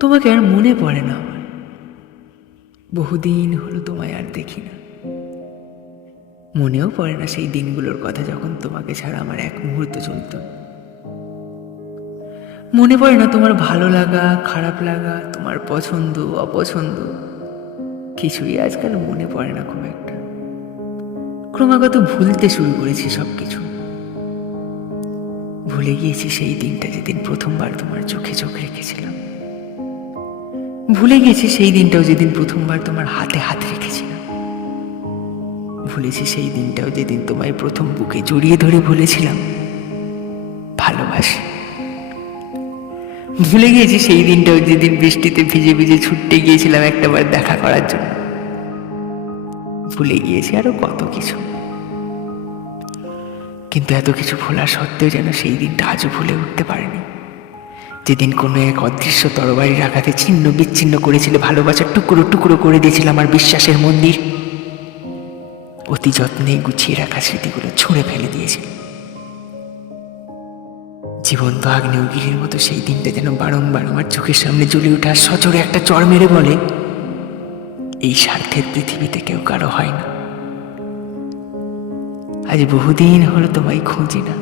তোমাকে আর মনে পড়ে না আমার। বহুদিন হলো তোমায় আর দেখি না। মনেও পড়ে না সেই দিনগুলোর কথা যখন তোমাকে ছাড়া আমার এক মুহূর্ত চলত। মনে পড়ে না তোমার ভালো লাগা, খারাপ লাগা, তোমার পছন্দ অপছন্দ, কিছুই আজকাল মনে পড়ে না খুব একটা। ক্রমাগত ভুলতে শুরু করেছি সবকিছু। ভুলে গিয়েছি সেই দিনটা যেদিন প্রথমবার তোমার চোখে চোখ রেখেছিলাম। ভুলে গিয়েছি সেই দিনটাও যেদিন প্রথমবার তোমার হাতে হাত রেখেছিলাম। ভুলেছি সেই দিনটাও যেদিন তোমায় প্রথম বুকে জড়িয়ে ধরে বলেছিলাম ভালোবাসি। ভুলে গিয়েছি সেই দিনটাও যেদিন বৃষ্টিতে ভিজে ভিজে ছুটতে গিয়েছিলাম একটাবার দেখা করার জন্য। ভুলে গিয়েছি আরো কত কিছু, কিন্তু এত কিছু ভোলা সত্ত্বেও যেন সেই দিনটা আজও ভুলে উঠতে পারেনি, যেদিন কোনো এক অদৃশ্য তরবারির আঘাতে ছিন্ন বিচ্ছিন্ন করেছিলে ভালোবাসার টুকরো টুকরো করে দিয়েছিল আমার বিশ্বাসের মন্দির। অতি যত্নে গুছিয়ে রাখা স্মৃতিগুলো ছুঁড়ে ফেলে দিয়েছিল। জীবন্ত আগ্নেয়গিরির মতো সেই দিনটা যেন বারংবার আমার চোখের সামনে জ্বলে ওঠা সজোরে একটা চড় মেরে বলে, এই স্বার্থের পৃথিবীতে কেউ কারো হয় না। আজ বহুদিন হলো তোমায় খুঁজি না,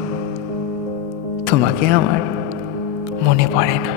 তোমাকে আমার মনে পড়ে না।